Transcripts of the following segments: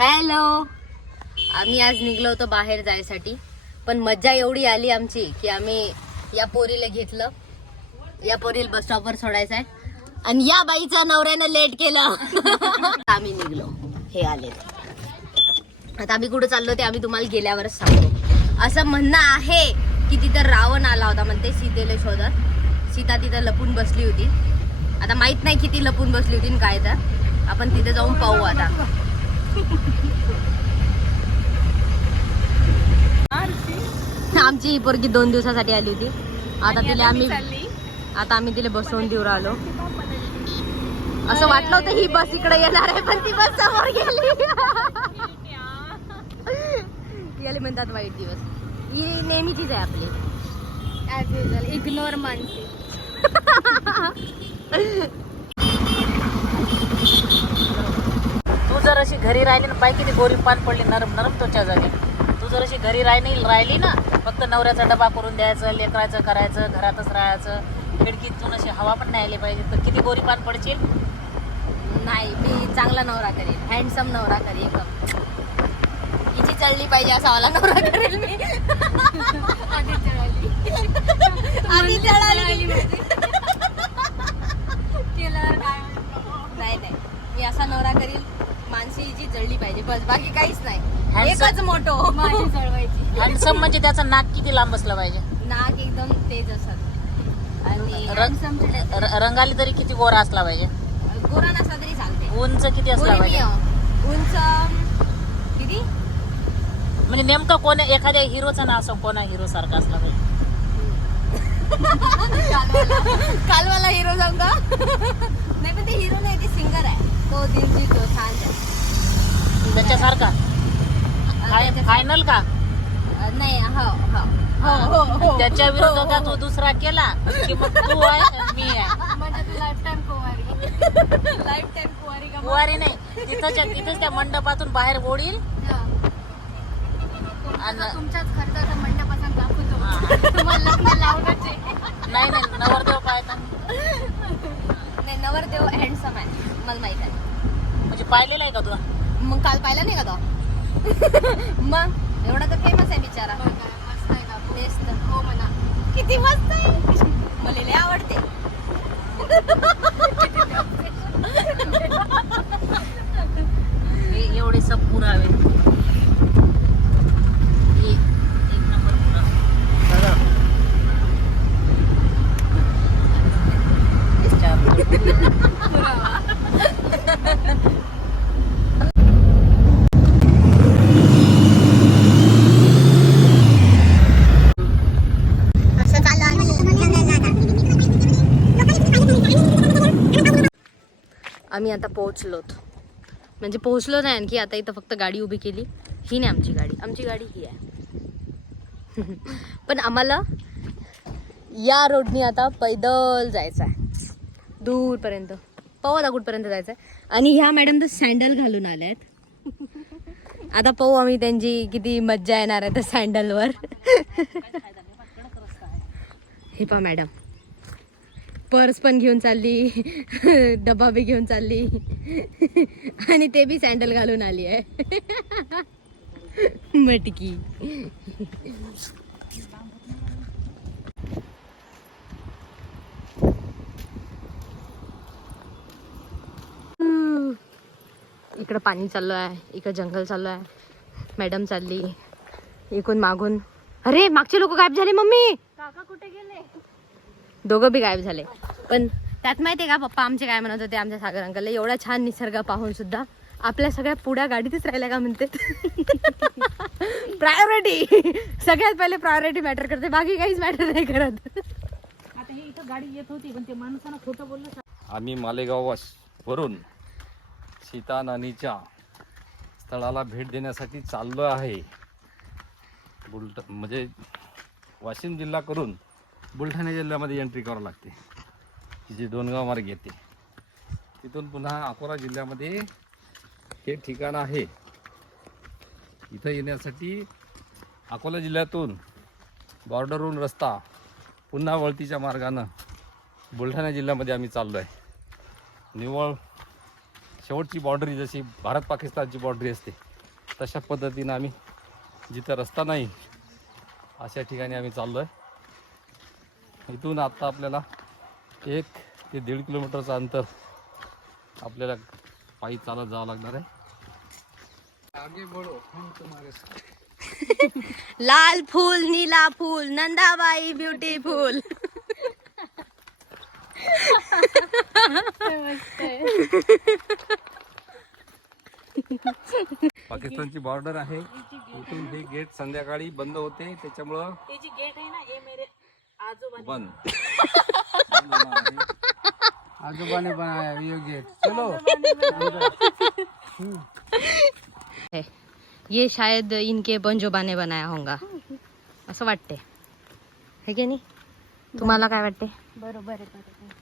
Hello, आम्ही आज निघलो होतो बाहेर जायसाठी, पण मज्जा एवढी आली आमची की आम्ही या पोरीला घेतलं. या पोरीला बस स्टॉपवर सोडायचं आहे आणि या बाईच्या नवऱ्यानं लेट केलं. आम्ही निघलो, हे आले. आता आम्ही कुठे चाललो ते आम्ही तुम्हाला गेल्यावरच सांगतो. असं म्हणणं आहे की तिथं रावण आला होता म्हणते सीतेला शोधत. सीता तिथं लपून बसली होती. आता माहित नाही किती लपून बसली होती काय, तर आपण तिथे जाऊन पाहू. आता आमची ही पोरगी 2 दिवसासाठी आली होती. आता आम्ही तिला बसवून देऊ राहिलो. असं वाटलं होतं ही बस इकडे येणार आहे, पण ती बस समोर गेली. याला म्हणतात वाईट दिवस. ही नेहमीचीच आहे आपली, ॲज युजल इग्नोर मानते. तू जर अशी घरी राहिली ना, पाय किती गोरी पान पडली नरम नरम त्वचा झाली. तू जर अशी घरी राहिली ना, फक्त नवऱ्याचा डबा करून द्यायचं, लेकरायचं करायचं, घरातच राहायचं, खिडकीतून अशी हवा पण नाही आली पाहिजे, तर किती गोरी पान पडशील. नाही, मी चांगला नवरा करेल, हँडसम नवरा करेल. एकदम हिची चढली पाहिजे असा वाला नवरा करेल मी. आधी चढाली नाही, मी असा नवरा करील माणसी हिची जळली पाहिजे, बस. बाकी काहीच नाही. एकच मोठो माझी जळवायची. हँडसम म्हणजे त्याचं नाक किती लांब असलं पाहिजे, नाक एकदम तेज असत आणि रंगाली तरी किती गोरा असला पाहिजे. गोरा नसला तरी चालते. उंच किती असला पाहिजे, उंच किती म्हणजे नेमकं कोण एखाद्या हिरोचं नाव असं, कोणा हिरो सारखा असला पाहिजे. कालवाला हिरो सांग का? नाही, पण ते हिरो नाही, ते सिंगर आहे. तो दिलजीत दोसांझ त्याच्यासारखा फायनल का? नाही. हो. त्याच्या विरोधात तो दुसरा केला की मग तू आहे मी आहे. म्हणजे तू लाईफ टाइम कुवारी का? कुवारी नाही, तिथंच त्या मंडपातून बाहेर ओढील आणि तुमच्याच खर्चाचा मंडपासून दाखवतो. तुम्हाला लग्न लावणच आहे. नाही नवरदेव पाहता नाही, नवरदेव हँडसम आहे, मला माहित आहे. म्हणजे पाहिलेला आहे का तुला? मग काल पाहिला नाही का तो? मग एवढा तर फेमस आहे बिचारा. मस्त आहे का? तेच तर. हो म्हणा, किती मस्त आहे. मला लय आवडते. हे एवढे सब पुरावे, एक नंबर पुरावा. आम्ही आता पोहोचलोत, म्हणजे पोहोचलो नाही आणखी. आता इथं फक्त गाडी उभी केली. ही नाही आमची गाडी ही आहे. पण आम्हाला या रोडनी आता पैदल जायचं आहे दूरपर्यंत. पाहू आता कुठपर्यंत जायचं आहे. आणि ह्या मॅडम तर सँडल घालून आल्या आहेत. आता पाहू आम्ही त्यांची किती मज्जा येणार आहे त्या सँडलवर. हे पहा मॅडम, पर्स पण घेऊन चालली, डबा बी घेऊन चालली आणि ते बी सँडल घालून आली आहे. मटकी. इकडं पाणी चालू आहे, इकडं जंगल चालू आहे. मॅडम चालली इकडून मागून. अरे मागचे लोक गायब झाले. मम्मी काका कुठे गेले? दोघं बी गायब झाले. पण त्यात माहितीये का पप्पा आमचे काय म्हणत होते, आमच्या सागर अंकलला एवढा छान निसर्ग पाहून सुद्धा आपल्या सगळ्या पुढ्या गाडीतच राहिल्या का म्हणते. प्रायोरिटी, सगळ्यात पहिले प्रायोरिटी मॅटर करते, बाकी काहीच मॅटर नाही करत. आता हे इथं गाडी येत होती, पण ते माणसानं खोटं बोललं. आम्ही मालेगाव वरून सीता नानीच्या स्थळाला भेट देण्यासाठी चाललो आहे. म्हणजे वाशिम जिल्हा करून बुलढाणा जिल्ह्यामध्ये एंट्री करावं लागते, जी डोनगाव मार्ग येते. तिथून पुन्हा अकोला जिल्ह्यामध्ये हे ठिकाण आहे. इथं येण्यासाठी अकोला जिल्ह्यातून बॉर्डरवरून रस्ता पुन्हा वळतीच्या मार्गानं बुलढाणा जिल्ह्यामध्ये आम्ही चाललो आहे. निव्वळ शेवटची बाउंड्री जशी भारत पाकिस्तानची बाउंड्री असते तशा पद्धतीनं आम्ही जिथं रस्ता नाही अशा ठिकाणी आम्ही चाललो आहे. इथून आत्ता आपल्याला 1 ते 1.5 किलोमीटरचं अंतर आपल्याला पायी चालत जावं लागणार आहे. लाल फूल नीला फूल नंदाबाई ब्युटीफुल. पाकिस्तानची बॉर्डर आहे. इथून हे गेट संध्याकाळी बंद होते त्याच्यामुळं ते जी गेट आहे ना हे मेरे आजोबा बंद आजोबा ने बनाया ये गेट. चलो है. ये शायद इनके बंजोबा ने बनाया होगा असं वाटते है की नाही. तुम्हाला काय वाटते. बरोबर आहे बरोबर.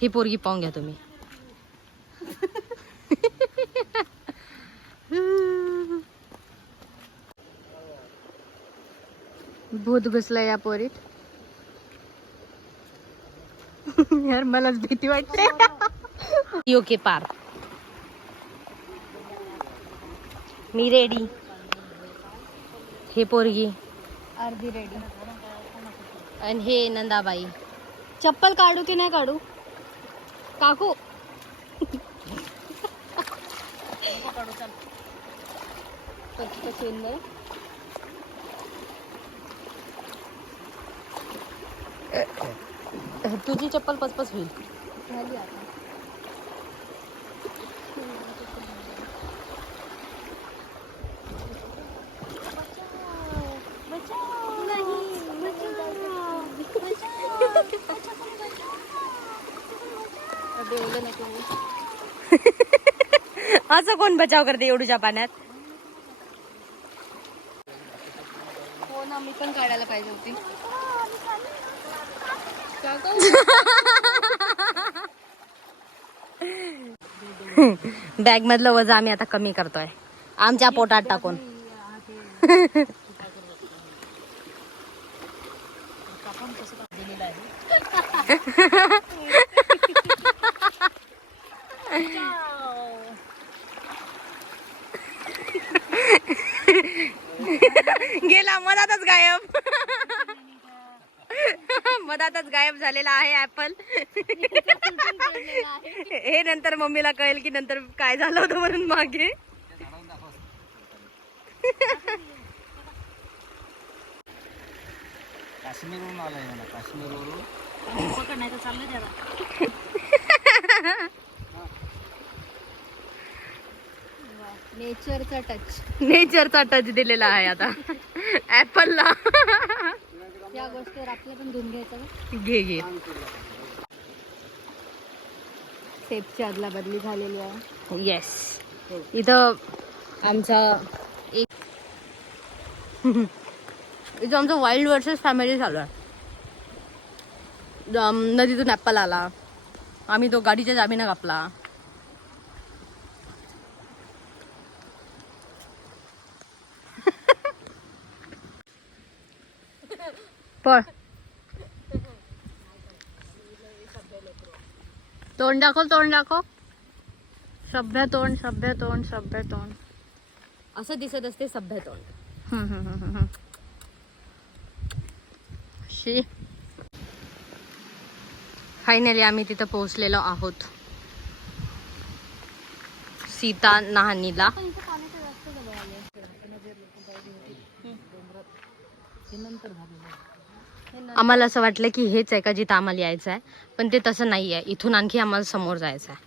ही पोरगी पाहून घ्या तुम्ही. भूत घुसलं या पोरीत. यार मलाच भीती वाटते. ओके पार. मी रेडी. हे पोरगी अर्धी रेडी. आणि हे नंदाबाई. चप्पल काढू की नाही काढू काकू. तुझी चप्पल पचपच होईल. झाली आता. असं कोण बचाव करते एवढ्या पाण्यात. हो ना मी पण काढायला पाहिजे होती. बॅग मधलं वजन आम्ही आता कमी करतोय आमच्या पोटात टाकून. गेला मधातच गायब. मधातच गायब झालेला आहे ऍपल. हे नंतर मम्मीला कळेल की नंतर काय झालं होतं म्हणून मागे. काश्मीरवरून आलाय मला. काश्मीरवरून पकड नाही तर चाललं त्याला. नेचरचा टच. नेचरचा टच दिलेला आहे आता ऍपलला. या गोष्टीवर आपल्याला पण धुवून घ्यायचं का. घे घे. टेपची अदला बदली झालेली आहे. येस. इथं आमचा एक इथं आमचं वाईल्ड वर्सेस फॅमिली चालू आहे. नदीतून ऍपल आला. आम्ही तो गाडीच्या चाबीनं कापला. पळ. तोंड दाखव तोंड दाखव. सभ्य तोंड सभ्य तोंड सभ्य तोंड असं दिसत असते सभ्य तोंड. शी. फायनली आम्ही तिथं पोहोचलेलो आहोत सीता नाहनीला. आम्हाला असं वाटलं की हेच आहे का जिथं आम्हाला यायचं आहे पण ते तसं नाही आहे. इथून आणखी आम्हाला समोर जायचं आहे.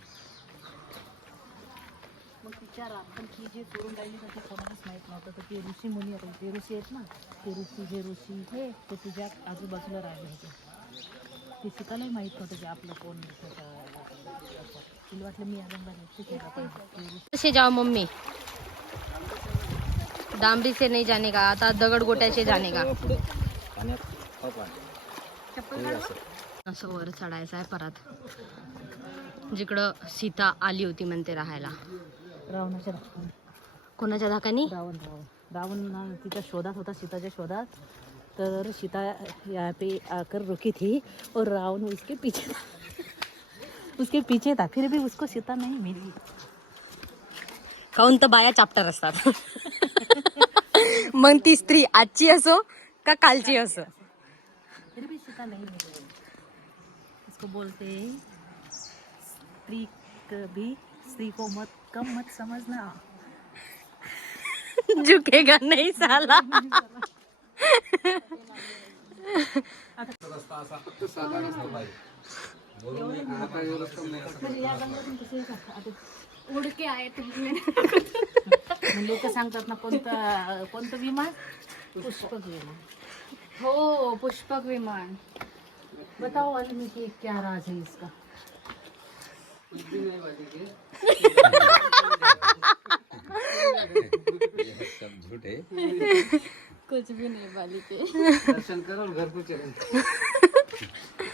मग विचारा पण की जे सोडून राहिली ना ते कोणालाच माहित नव्हतं. तर ते ऋषी मुनी आता ते ऋषी आहेत ना ते ऋषी हे ते तुझ्या आजूबाजूला राहिले होते. ते शिकायलाही माहित नव्हतं की आपलं कोण तिला वाटलं मी से जाओ मम्मी. डांबरी से नहीं जाने का. आता दगड गोट्याचे जाणे का. असं वर चढायचं आहे परत जिकडं सीता आली होती म्हणते राहायला. रावणाच्या धाकाने. कोणाच्या धाकानी. रावण तिच्या शोधात होता सीताच्या शोधात. तर सीता यहाँ पे आकर रुकी थी और रावण उसके पीछे था फिर भी उसको सीता नहीं मिली. काऊन तर बाया चाप्टर असतात. मग ती स्त्री आजची असो का कालची असो. फिर भी सीता नहीं है. इसको बोलते हैं स्त्री कभी स्त्री को मत कम मत समझना. झुकेगा नहीं साला. उडके आहे तुम्ही. लोक सांगतात ना कोणतं विमान पुष्पक विमान. हो पुष्पक विमान. बताओ वाल्मीकि क्या राज है इसका. सब झूठ है. कुछ भी नहीं वाली ते. दर्शन करो और घर को चले.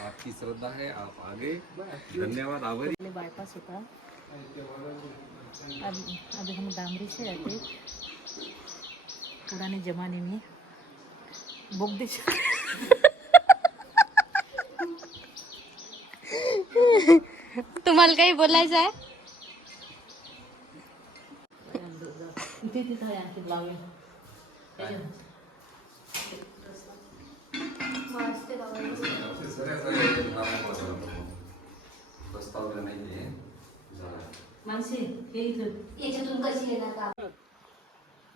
आपकी श्रद्धा है, आप आगे. धन्यवाद, आभारी. बाईपास होता. अभी हम डामरी से आते. पुराने जमाने में बोगदे तुम्हाला काही बोलायचं आहे. तिथे आणखी लावूया. प्रस्ताव नाही आहे. माणसे हे इथं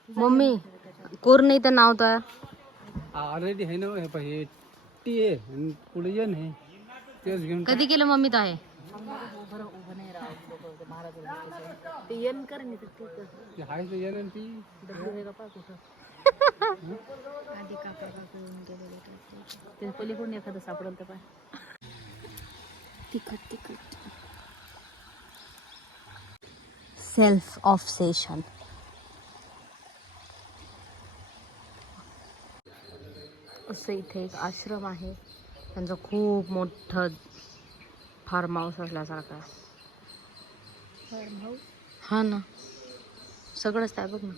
मम्मी कोर नाही तर नाव तर ऑलरेडी आहे ना हे पाहिजे. टी आहे आणि पुढे येण आहे तेच घेऊन कधी केलं मम्मी तर आहे. उभं नाही राहत महाराज. ते येण कर नाही तर ते आहे तर येण ती डबली का कुठं. ते पलीकडून एखादं सापडलं तर पाय. तिखट तिखट. Self obsession. असं इथे एक आश्रम आहे. त्यांचं खूप मोठं फार्म हाऊस असल्यासारखं आहे. हा ना सगळंच आहे बघ ना.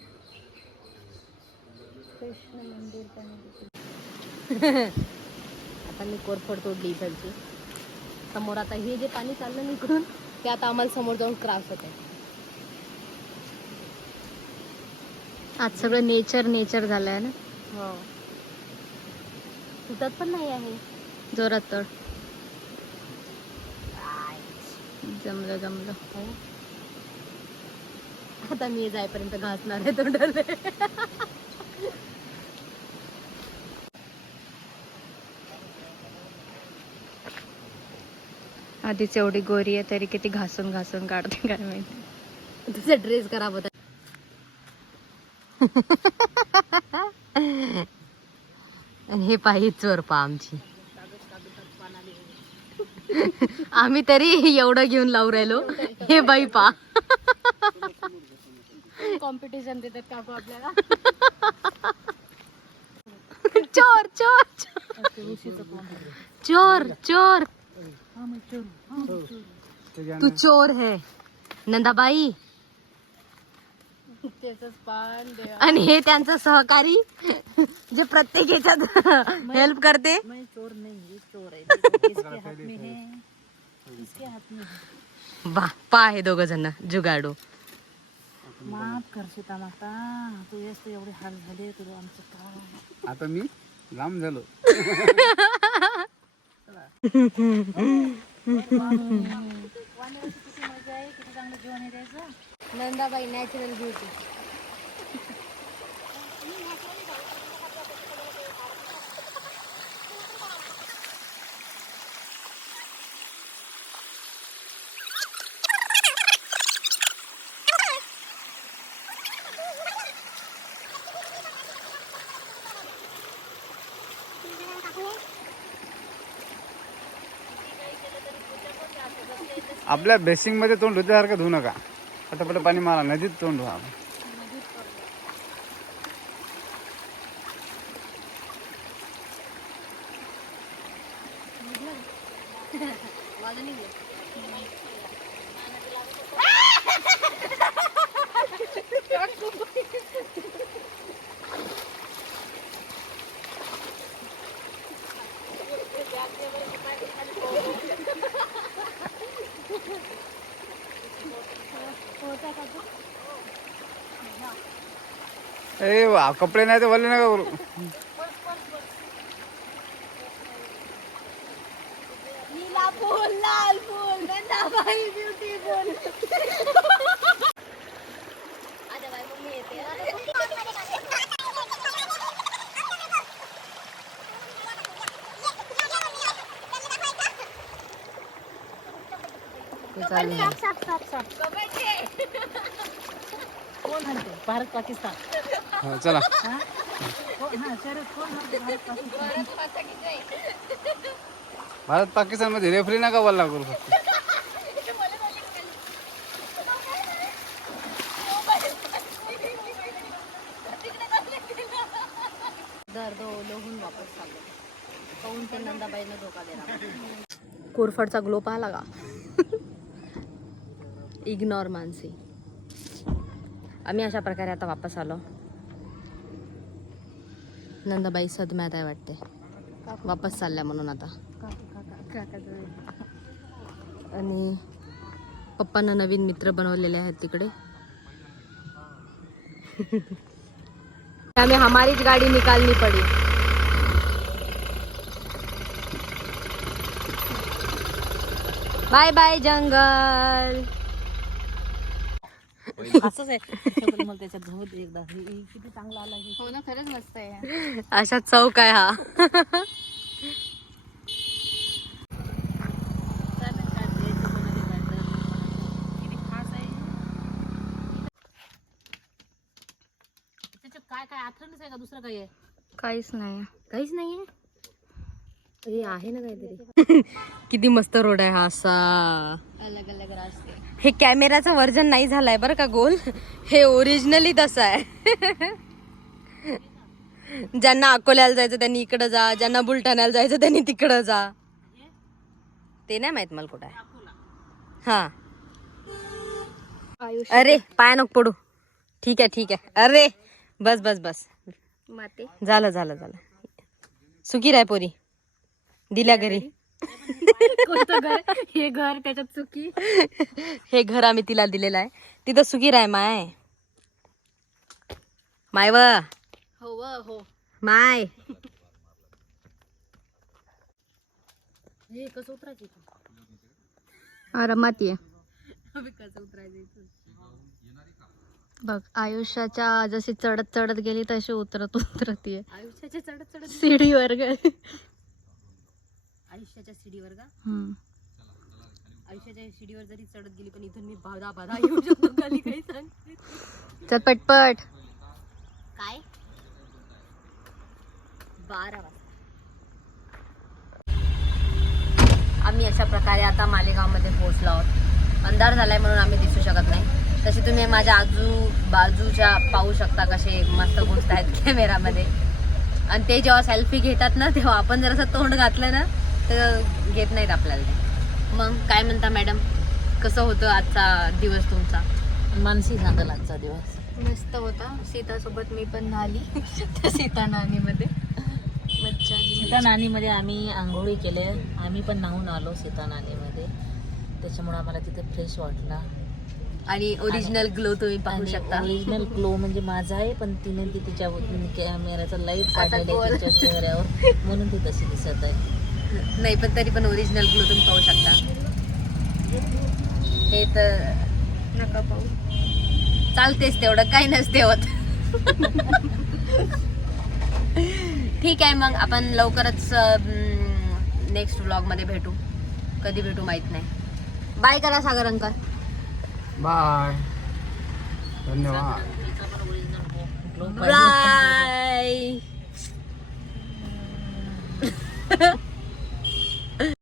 आता मी कोरफड तोडली इकडची. समोर आता हे जे पाणी चाललं ना इकडून ते आता आम्हाला समोर जाऊन क्रॉस होत आहे. आज सगळं नेचर नेचर झालंय ना. हो तुटत पण नाही आहे जोरात तर. जमलं जमलं. आता मी जाईपर्यंत घासणार आहे तोंडाले. आधीच एवढी गोरी आहे तरी किती घासून घासून काढते काय माहिती. तुझा ड्रेस खराब होता. आणि हे पाहि चोर पा आमची. आम्ही तरी एवढं घेऊन लावू राहिलो. हे बाई पा कॉम्पिटिशन देतात काकू आपल्याला. चोर चोर चोर चोर. तू चोर है नंदाबाई. त्याचंच पान देवा. आणि हे त्यांचं सहकारी जे प्रत्येक ह्याच्यात हेल्प करते. मैं चोर नहीं ये चोर है. इसके हाथ में है. इसके हाथ में है. बा पा आहे दोघ जण जुगाडू. माफ कर सीता माता. तू येस तर एवढे हाल झाले तुला आमचं का. आता मी लांब झालो. किती मजा आहे. किती चांगलं जेवण आहे द्यायचं. Nandabai natural beauty. आपल्या बेसिंग मध्ये तोंड धुत्यासारखं धुवू नका. पटापट पाणी मारा. नदीत तोंड धुवा. ए वा, कपडे नाही तर वल्ले नका करू. नीला फूल लाल फूल गंधाबाई ब्युटीफुल. आता बाई मग मी येते. कोण म्हणते भारत पाकिस्तान हा, चला भारत पाकिस्तान मध्ये रेफरी नका वल्ला करू फक्त. लोहून वापस चाललो. पाहून ते नंदाबाईनं धोका दिला. कोरफडचा ग्लो पाहिला का? इग्नोर मानसी. आम्ही अशा प्रकारे आता वापस आलो. नंदाबाई सदम्यात आहे वाटते, वापस चालल्या म्हणून आता. आणि पप्पांना नवीन मित्र बनवलेले आहेत तिकडे. हमें हमारी गाड़ी निकालनी पड़ी. बाय बाय जंगल. असंच आहे. मला त्याच्यात जाऊ दे एकदा. हे किती चांगला आला हे. हो ना, खरंच मस्त आहे. अशा चौक आहे हा. चालेल काय द्यायचं कोणाला काय तर. किती खास आहे. त्याच्यात काय काय आथरणच आहे का दुसरं काही आहे? काहीच नाही. काहीच नाहीये. हे आहे ना काहीतरी. किती मस्त रोड आहे हा असा. अलग अलग रास्ते. हे कॅमेराचं वर्जन नाही झालंय बरं का गोल. हे ओरिजिनली तसं आहे. ज्यांना अकोल्याला जायचं त्यांनी इकडं जा, ज्यांना बुलढाण्याला जायचं त्यांनी तिकडं जा. ते नाही माहित मला कुठं आहे. हा आयुष्य अरे पाय नको पडू. ठीक आहे ठीक आहे. अरे बस बस बस. माते. झालं झालं झालं. सुखी राय पोरी. दिल्या घरी. कोणतं घर? हे घर त्याच्यात चुकी. हे घर आम्ही तिला दिलेलं आहे. तिथं सुखी राय माय. माय व हो व हो. माय. हे कसं उतरायचं? आरामात ये. बघ, आयुष्याच्या जशी चढत चढत गेली तशी उतरत उतरत ये. आयुष्याच्या चढत चढत सीडीवर ग. आयुष्याच्या सीडीवर का? हम्म. आयुष्याच्या सीडीवर जरी चढत गेली पण इथून मी बाधा बाधा येऊ शकतो खाली. काही सांग. चल पटपट. काय 12 वाजता आम्ही अशा प्रकारे आता मालेगावमध्ये पोहोचलो आहोत. अंधार झालाय म्हणून आम्ही दिसू शकत नाही. तसे तुम्ही माझ्या बाजूच्या पाहू शकता कसे मस्त पोस्ट आहेत कॅमेरामध्ये. आणि ते जेव्हा सेल्फी घेतात ना तेव्हा आपण जर असं तोंड घातलं ना तर घेत नाहीत आपल्याला ते. मग काय म्हणता मॅडम, कसं होतं आजचा दिवस तुमचा? मानसी सांगाल आजचा दिवस मस्त होता. सीता सोबत मी पण झाली. त्या सीता नानीमध्ये मज्जा आली. सीता नानीमध्ये आम्ही आंघोळी केले. आम्ही पण नाहून आलो सीता नानीमध्ये. त्याच्यामुळे आम्हाला तिथे फ्रेश वाटला. आणि ओरिजिनल ग्लो तुम्ही पाहू शकता. ओरिजिनल ग्लो म्हणजे माझा आहे, पण तिने ती तिच्या कॅमेऱ्याचा लाईट काढलेला आहे तिच्या चेहऱ्यावर म्हणून ती तशी दिसत आहे. नाही पण तरी पण ओरिजिनल ग्लो तुम्ही पाहू शकता. हे तर नका पाहू. चालतेच तेवढं, काही नसते होत. ठीक आहे मग आपण लवकरच नेक्स्ट व्लॉग मध्ये भेटू. कधी भेटू माहित नाही. बाय करा सागर अंकल. बाय. धन्यवाद. तिचा पण ओरिजिनल ग्लो बाय.